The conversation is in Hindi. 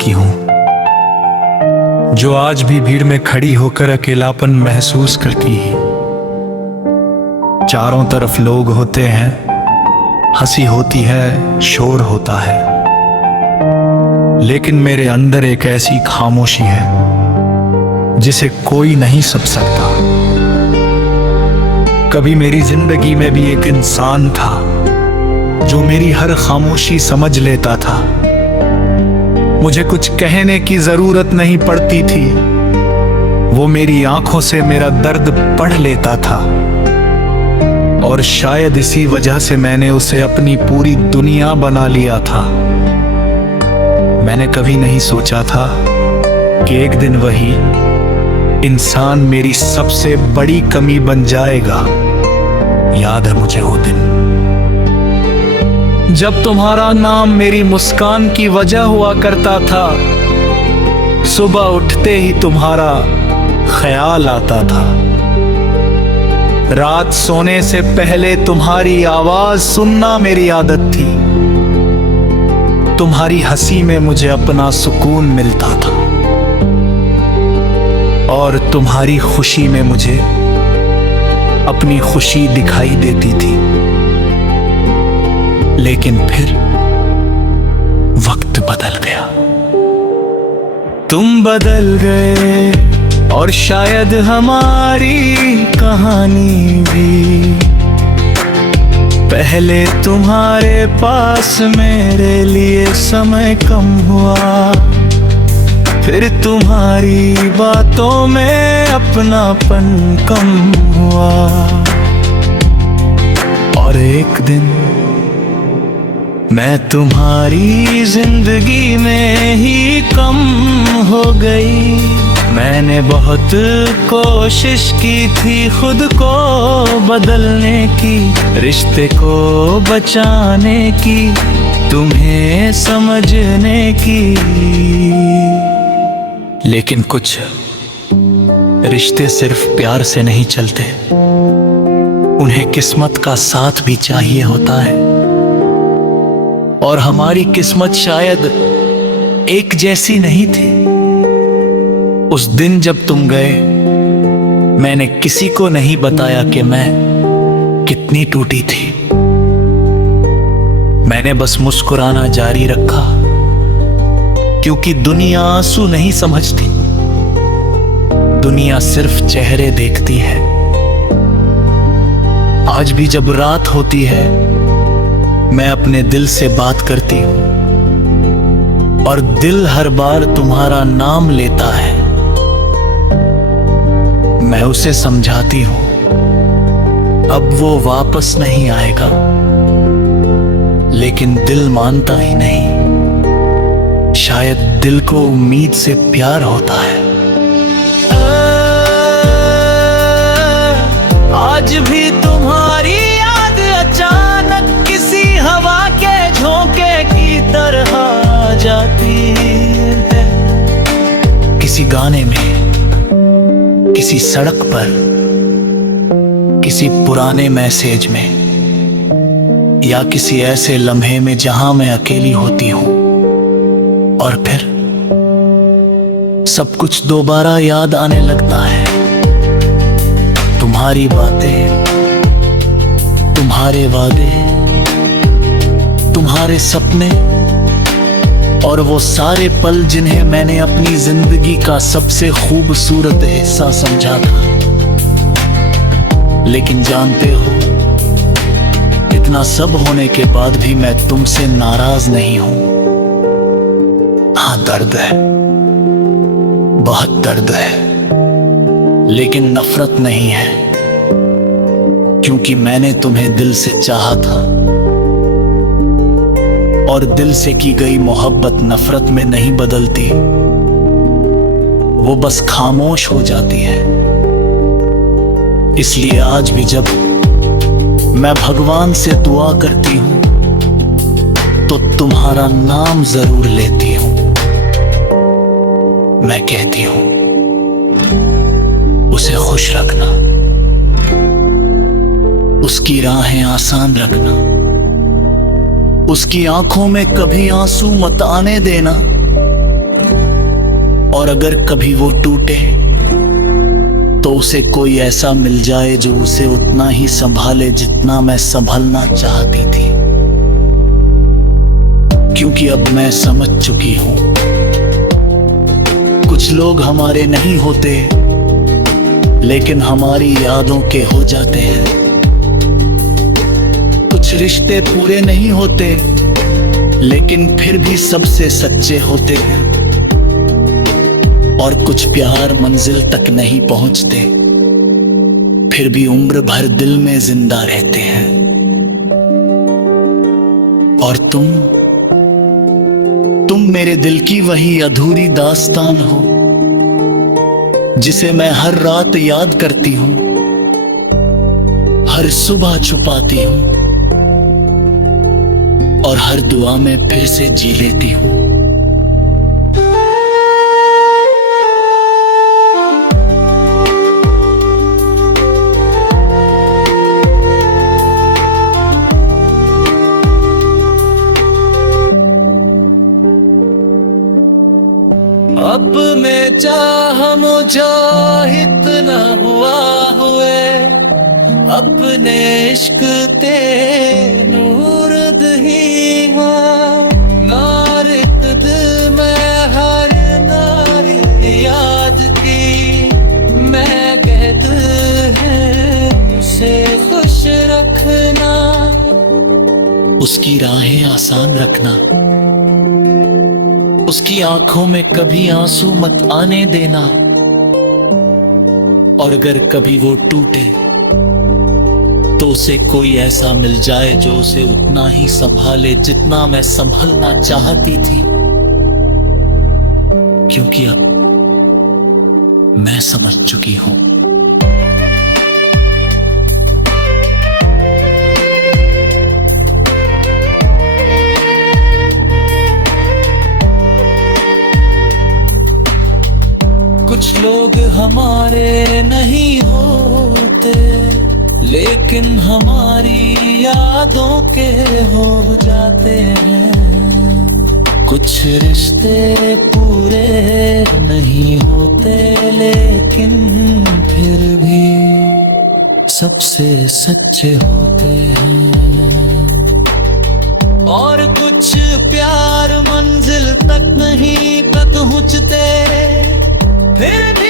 लड़की हूं जो आज भी भीड़ में खड़ी होकर अकेलापन महसूस करती है। चारों तरफ लोग होते हैं, हंसी होती है, शोर होता है, लेकिन मेरे अंदर एक ऐसी खामोशी है जिसे कोई नहीं समझ सकता। कभी मेरी जिंदगी में भी एक इंसान था जो मेरी हर खामोशी समझ लेता था। मुझे कुछ कहने की जरूरत नहीं पड़ती थी, वो मेरी आंखों से मेरा दर्द पढ़ लेता था। और शायद इसी वजह से मैंने उसे अपनी पूरी दुनिया बना लिया था। मैंने कभी नहीं सोचा था कि एक दिन वही इंसान मेरी सबसे बड़ी कमी बन जाएगा। याद है मुझे वो दिन जब तुम्हारा नाम मेरी मुस्कान की वजह हुआ करता था। सुबह उठते ही तुम्हारा ख्याल आता था। रात सोने से पहले तुम्हारी आवाज सुनना मेरी आदत थी। तुम्हारी हंसी में मुझे अपना सुकून मिलता था और तुम्हारी खुशी में मुझे अपनी खुशी दिखाई देती थी। लेकिन फिर वक्त बदल गया, तुम बदल गए और शायद हमारी कहानी भी। पहले तुम्हारे पास मेरे लिए समय कम हुआ, फिर तुम्हारी बातों में अपनापन कम हुआ। और एक दिन मैं तुम्हारी जिंदगी में ही कम हो गई। मैंने बहुत कोशिश की थी खुद को बदलने की, रिश्ते को बचाने की, तुम्हें समझने की। लेकिन कुछ रिश्ते सिर्फ प्यार से नहीं चलते, उन्हें किस्मत का साथ भी चाहिए होता है। और हमारी किस्मत शायद एक जैसी नहीं थी। उस दिन जब तुम गए, मैंने किसी को नहीं बताया कि मैं कितनी टूटी थी। मैंने बस मुस्कुराना जारी रखा, क्योंकि दुनिया आंसू नहीं समझती, दुनिया सिर्फ चेहरे देखती है। आज भी जब रात होती है, मैं अपने दिल से बात करती हूं और दिल हर बार तुम्हारा नाम लेता है। मैं उसे समझाती हूं अब वो वापस नहीं आएगा, लेकिन दिल मानता ही नहीं। शायद दिल को उम्मीद से प्यार होता है। आज भी तुम्हारी याद अचानक किसी हवा के झोंके की तरह आ जाती है। किसी गाने में, किसी सड़क पर, किसी पुराने मैसेज में, या किसी ऐसे लम्हे में जहां मैं अकेली होती हूं। और फिर सब कुछ दोबारा याद आने लगता है। तुम्हारी बातें, तुम्हारे वादे, तुम्हारे सपने और वो सारे पल जिन्हें मैंने अपनी जिंदगी का सबसे खूबसूरत हिस्सा समझा था। लेकिन जानते हो, इतना सब होने के बाद भी मैं तुमसे नाराज नहीं हूं। हाँ, दर्द है, बहुत दर्द है, लेकिन नफरत नहीं है, क्योंकि मैंने तुम्हें दिल से चाहा था। और दिल से की गई मोहब्बत नफरत में नहीं बदलती, वो बस खामोश हो जाती है। इसलिए आज भी जब मैं भगवान से दुआ करती हूं, तो तुम्हारा नाम जरूर लेती हूं। मैं कहती हूं, उसे खुश रखना, उसकी राहें आसान रखना, उसकी आंखों में कभी आंसू मत आने देना। और अगर कभी वो टूटे तो उसे कोई ऐसा मिल जाए जो उसे उतना ही संभाले जितना मैं संभलना चाहती थी। क्योंकि अब मैं समझ चुकी हूं, कुछ लोग हमारे नहीं होते लेकिन हमारी यादों के हो जाते हैं। कुछ रिश्ते पूरे नहीं होते लेकिन फिर भी सबसे सच्चे होते हैं। और कुछ प्यार मंजिल तक नहीं पहुंचते फिर भी उम्र भर दिल में जिंदा रहते हैं। और तुम मेरे दिल की वही अधूरी दास्तान हो जिसे मैं हर रात याद करती हूं, हर सुबह छुपाती हूं और हर दुआ में फिर से जी लेती हूं। अब में चाह मुजाहिद न हुआ हुए, अपने इश्क ते नूर दही नारित दिल में हर नारी याद की। मैं कहते हैं उसे खुश रखना, उसकी राहें आसान रखना, उसकी आंखों में कभी आंसू मत आने देना। और अगर कभी वो टूटे तो उसे कोई ऐसा मिल जाए जो उसे उतना ही संभाले जितना मैं संभलना चाहती थी। क्योंकि अब मैं समझ चुकी हूं, कुछ लोग हमारे नहीं होते लेकिन हमारी यादों के हो जाते हैं। कुछ रिश्ते पूरे नहीं होते लेकिन फिर भी सबसे सच्चे होते हैं। और कुछ प्यार मंजिल तक नहीं पहुंचते फिर भी